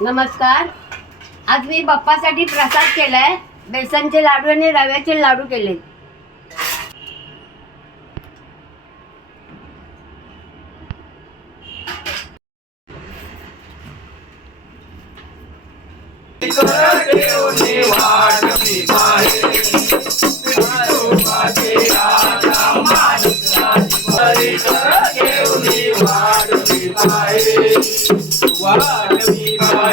नमस्कार. आज मी बाप्पासाठी प्रसाद केलाय. बेसनचे लाडू आणि रव्याचे लाडू केले.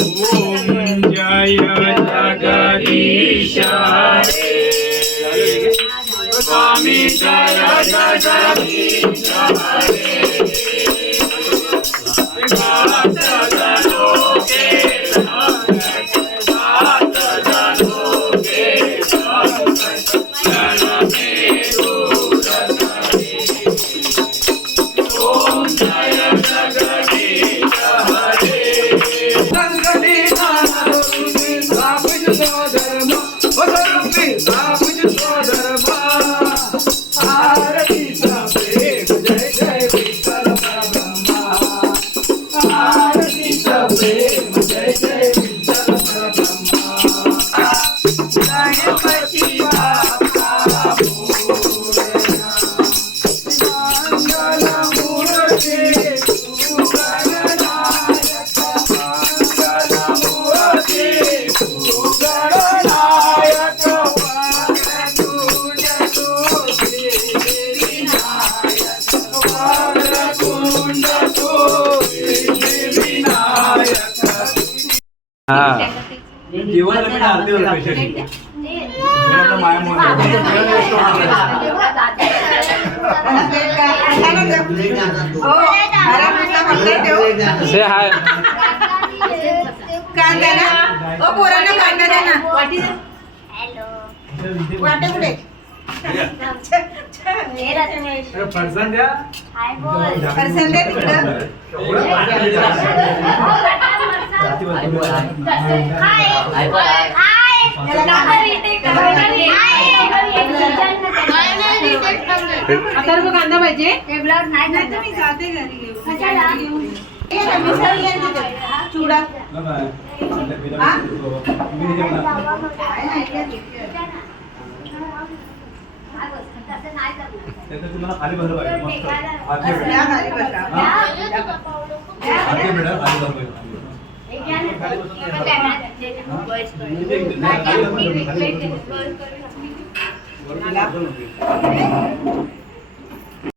जय जगदीश स्वामी जय जगदीश से हाय. कांदा ना? ओ पोरांना कांदा द्या ना. वाटे कुठे? फरसान द्या. तिकडं. कांदा पाहिजे चुडा तुम्हाला खाली भर पाहिजे मैडम खाली भर आगे खाली